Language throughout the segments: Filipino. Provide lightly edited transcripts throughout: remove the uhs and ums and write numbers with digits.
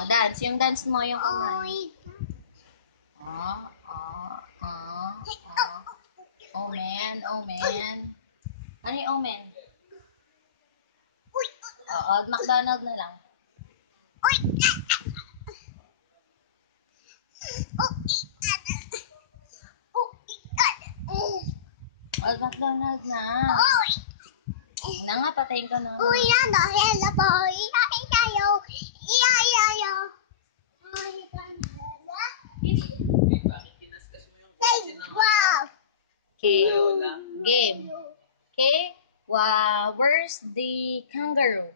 Oh, dance. Yung dance mo, yung kamay. Oh, oh, oh, oh. Oh, man. Oh, man. Ano yung oh, man? Oo, McDonald's na lang. Oh, McDonald's na. Na nga, patayin ko na. Okay, game. Okay, where's the kangaroo?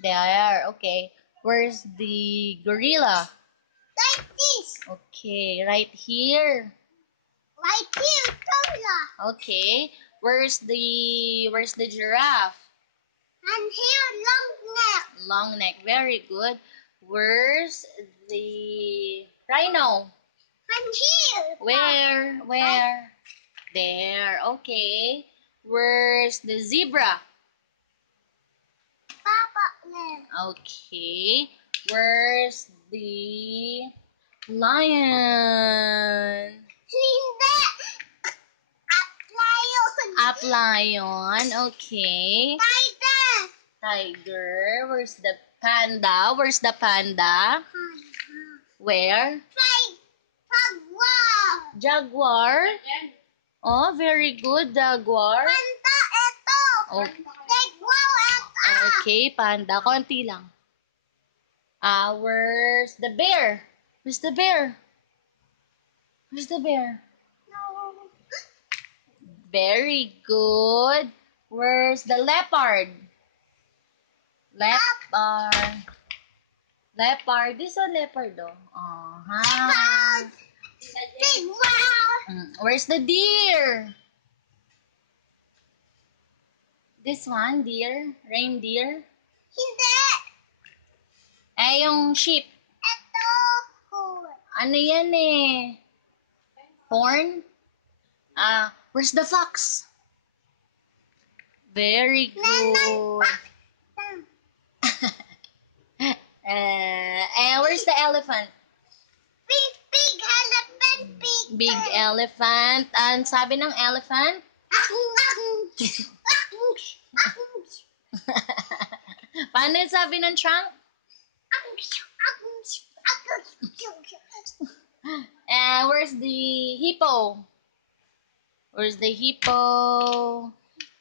There, okay. Where's the gorilla? Okay, right here. Okay, where's the giraffe? Long neck, very good. Where's the rhino? Where? There, okay. Where's the zebra? Okay. Where's the lion? Up lion, okay. Tiger. Where's the panda? Where? Jaguar. Oh, very good, jaguar. Okay, panda. Konti lang. Where's the bear? Very good. Where's the leopard? Leopard. This one leopard, oh. Where's the deer? This one, deer? Reindeer? Yung sheep. Ano yan eh? Horn? Where's the fox? Very good. Where's the elephant? Big elephant. Ang sabi ng elephant? Paano yung sabi ng trunk? Where's the hippo?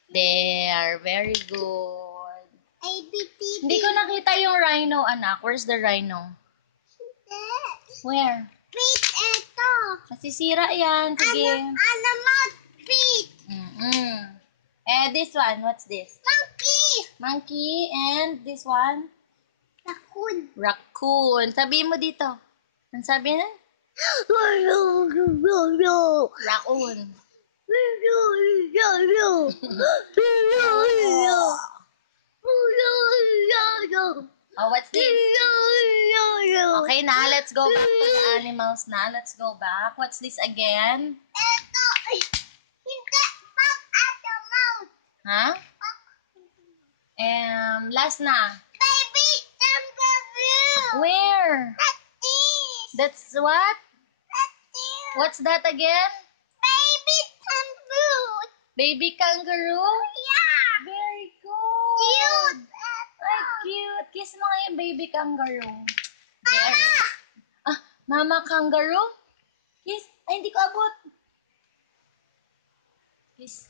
There, very good. Hindi ko nakita yung rhino, anak. Where's the rhino? Where? Masisira yan. Sige. This one, what's this? Monkey. And this one? Raccoon. Sabihin mo dito. Ano sabi na? Raccoon. Oh, what's this? Okay, now let's go back to the animals na. Let's go back. What's this again? Huh? Last na. Where? That's what? What's that again? Baby kangaroo? Yeah. Very good. Cute. Ay, cute. Kiss mo nga yung baby kangaroo. Mama. Mama kangaroo? Kiss. Ay, hindi ko abot. Kiss.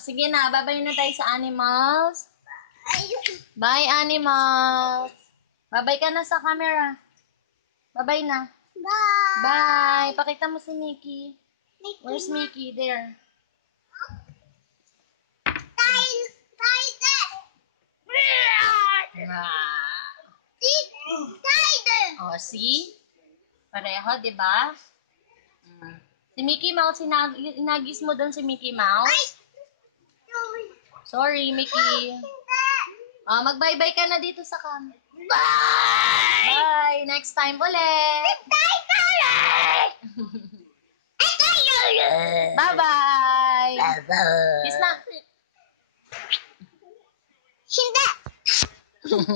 Sige na. Bye-bye na tayo sa animals. Bye, animals. Bye-bye ka na sa camera. Bye-bye na. Bye. Pakita mo si Mickey. Where's Mickey? There. Oh, see? Pareho, di ba? Si Mickey Mouse, inagis mo doon si Mickey Mouse? Sorry, Mickey. Mag-bye-bye ka na dito sa cam. Bye! Bye! Next time ulit! Bye-bye! Kiss na! Hindi!